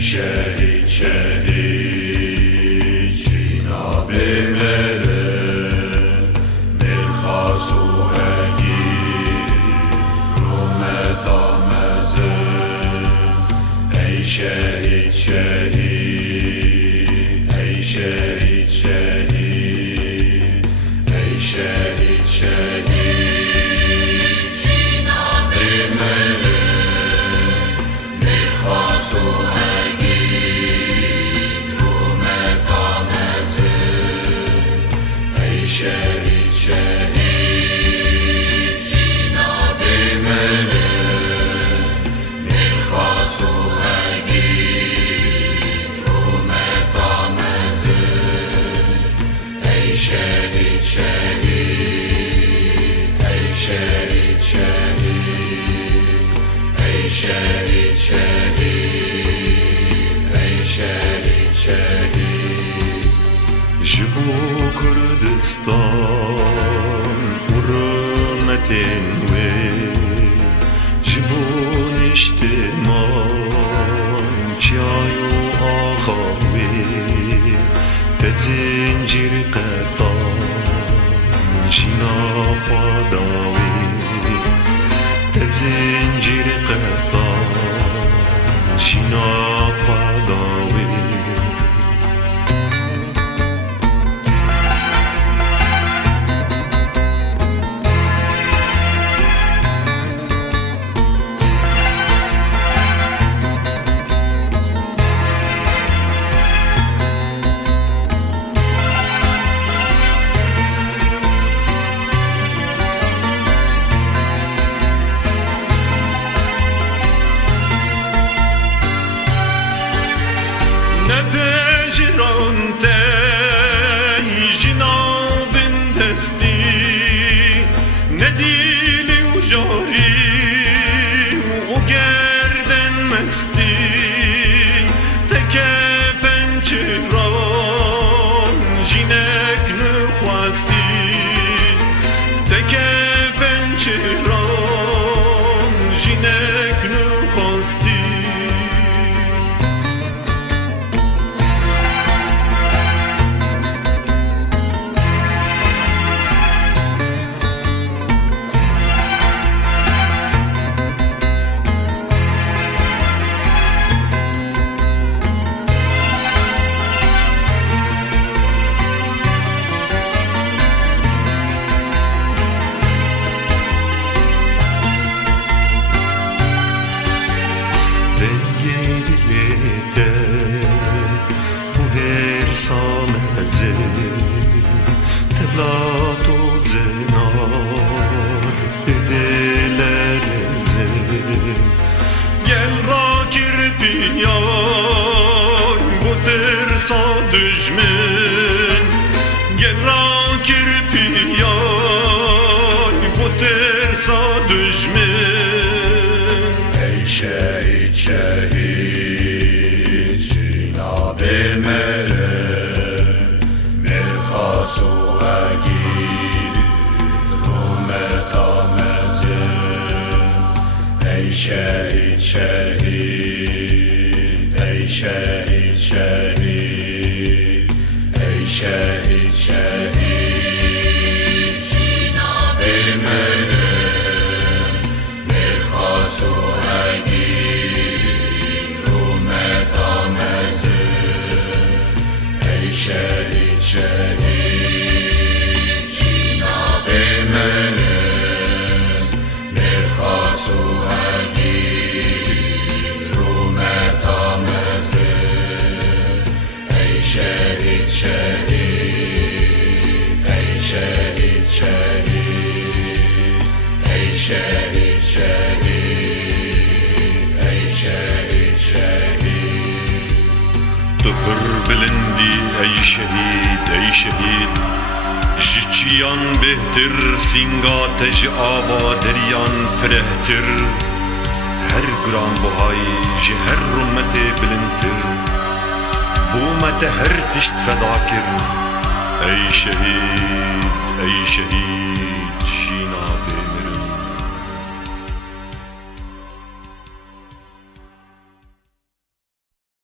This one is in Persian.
شهید شهید جناب مره ملخاص و اگیر رومت آمزه ای شهید شهید ای شهید شهید ای شهید شهید جناب مره ملخاص و شهید شهید جناب مره ملخاص و اگید رومت آمزه ای شهید شهید ای شهید شهید ای شهید شهید ای شهید شهید جبو کردستان ورمتن و جبو نشتمان چای و آخاوی تزنجیر قطان جنا خداوی تزنجیر قطان جنا خداوی ندیلی و جاری و گردن مستی تکفن چهران جینک نخواستی تکفن چهران جینک نخواستی سامزن تبلات و زنار به دل رزن گل را کرپیان bu ترسا دشمن گل را کرپیان bu ترسا دشمن ای شهید شهید جناب مره ملخاص و اگید رومت آمزه ای شهید شهید ای شهید شهید ای شهید شهید جناب مره ملخاص و اگید رومت آمزه ای شهید شهید جناب مره ملخاص و اگید رومت آمزه ای شهید شهید ای شهید شهید ای شهید شهید ای شهید شهید تو پر بلندی ای شهید ای شهید جچیان بهتر سینگاتج آوا دریان فرهتر هر گران بهای جهر رمت بلندتر بومت هر تشت فدا کر ای شهید ای شهید